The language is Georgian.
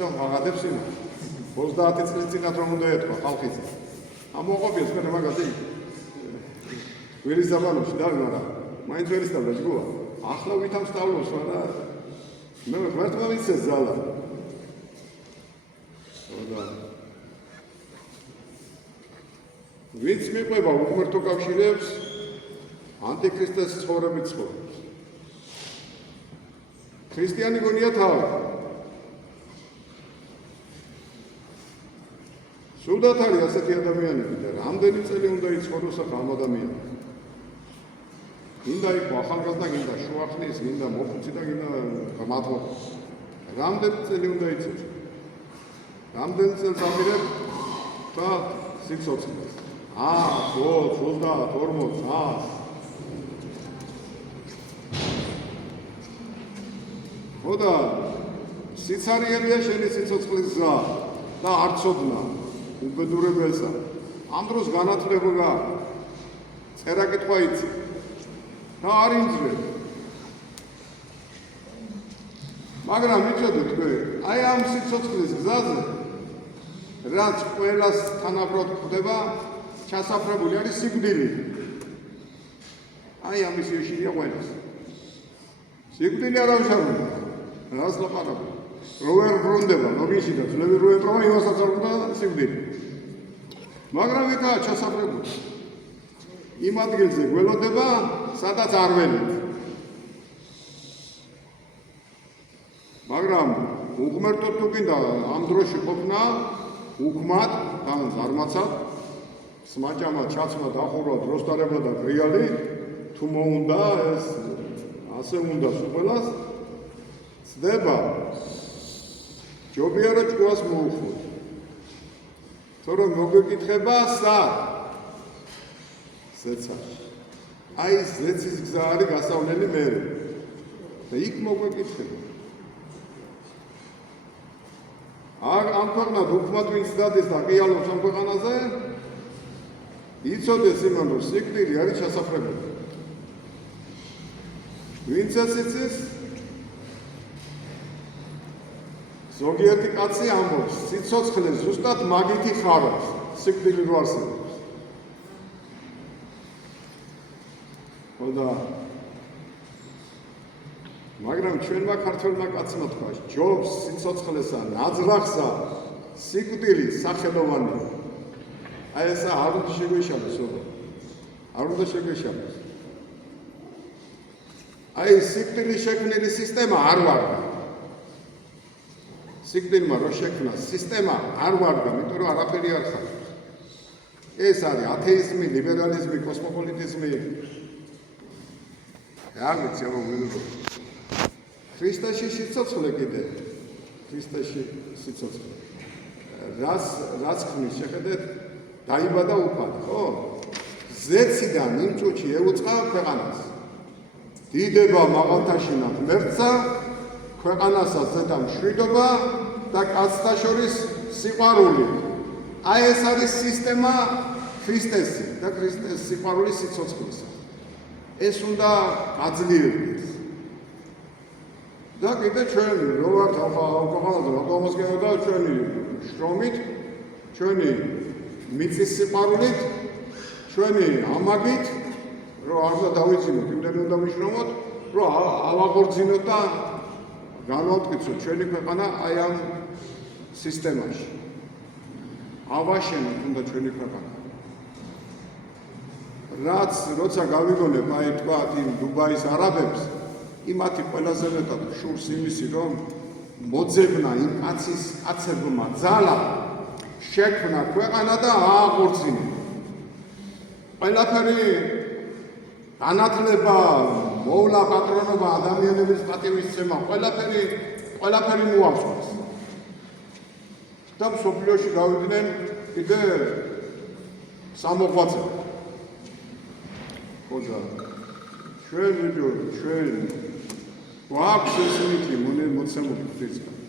თვითონ აღადებს იმა 30 წლის წინათ რომ უნდა ეთქვა ხალხიც ამოყოფია თქვენ მაგაზე ვერის ზაბანოში და მაგრამ მაინც ვერ ისწავლა ჯგუა ახლა ვითამ სწავლობს არა მე მართლა ვიცი ზალა და ვინც მიყვება უღმრთო კავშირებს ანტიქრისტეს ცხოვრებით ცხოვრობს ქრისტიანი გონია თავი სულდათ არის ასეთი ადამიანები და რამდენი წელი უნდა იცხოვროს ახლა ამ ადამიანს გინდა იყო ახალგაზრდა გინდა შუახნის გინდა მოფუცი და გინდა მათლობა რამდენი წელი უნდა იცოდეს რამდენი წელს ამირებ და სიცოცხლეს 100, 30, 40, 100 ხოდა სიცარიელია შენი სიცოცხლის გზა და არ ცოდნა უბედურებელსა ამ დროს განათლება წერა კითხვა იცი და არ იმძლებ მაგრამ ვიცოდეთ თქვენ აი ამ სიცოცხლის გზაზე რაც ყველას თანაბრად ხდება ჩასაფრებული არის სიკვდილი აი ამის შეშინია ყველას სიკვდილი არ აღშარდება რას ლაპარაკობ რო ვერ ბრუნდება ლოგიში და ძვლები რო ეპროვა იმასაც არ უნდა სიკვდილი მაგრამ ვიქა ჩასაფრებული იმ ადგილზე გველოდება სადაც არ ველით მაგრამ უღმერთოდ თუ გინდა ამ დროში ყოფნა უქმად და ზარმაცად სმაჭამად ჩაცმა დახურვა დროსტარება და გრიალი თუ მოუნდა ეს ასე უნდა სულას ცდება ჯობია რომ ჭკუას მოუხმოთ თორემ მოგეკითხება ზეცა აი ზეცის გზა არის გასავლელი მერე და იქ მოგეკითხება ამ ქვეყნად უქმად ვინც დადეს და ყიალობს ამ ქვეყანაზე იცოდეს იმან რომ სიკვდილი არის ჩასაფრებელი ვინც იცის ზოგიერთი კაცი ამბობს სიცოცხლე ზუსტად მაგითი ხარობს სიკვდილი რო არსებობს ხოდა მაგრამ ჩვენმა ქართველმა კაცმა თქვა ჯობს სიცოცხლესა ნაძრახსა სიკვდილი სახელოვანი აი ესა არ უნდა შეგვეშალოს არ უნდა შეგვეშალოს აი სიკვდილი შექმნილი სისტემა არ ვარდა სიკვდილმა რო შექმნა სისტემა არ ვარდა იმიტომ რომ არაფერი არ ხარობს ეს არის ათეიზმი ლიბერალიზმი კოსმოპოლიტიზმი რა ვიცი რომ ვინმე ქრისტეში სიცოცხლე კიდე ქრისტეში სიცოცხლე რაც ქმნის შეხედეთ დაიბადა უფალ ხო ზეციდან იმ წუთში ეუწყა ქვეყანას დიდება მაღალთაშინა ღმერთსა ქვეყანასაც ზედა მშვიდობა და კაცთა შორის სიყვარული აი ეს არის სისტემა ქრისტესი და ქრისტეს სიყვარული სიცოცხლისა ეს უნდა გაძლიერდეს და კიდე ჩვენ რო ვართ ახალგაზრდა რატომასკენ და ჩვენი შრომით ჩვენი მიწის სიყვარულით ჩვენი ამაგით რო არ უნდა დავიძინოთ იმდენი უნდა ვიშრომოთ რო ავაღორძინოთ და განვამტკიცოთ ჩვენი ქვეყანა აი ამ სისტემაში ავაშენოთ უნდა ჩვენი ქვეყანა რაც როცა გავიგონებ აი თქვათ იმ დუბაის არაბებს იმათი ყველაზე მეტად შურს იმისი რომ მოძებნა იმ კაცებმა ძალა შექმნა ქვეყანა და ააღორცინა ყველაფერი განათლება მოვლა პატრონობა ადამიანების პატივისცემა ყველაფერი მოახსოვს და სოფლიოში გავიდნენ კიდე სამოღვაწეო ხოდა ჩვენ გვაქვს ეს მითი მოცემული ღვთისგან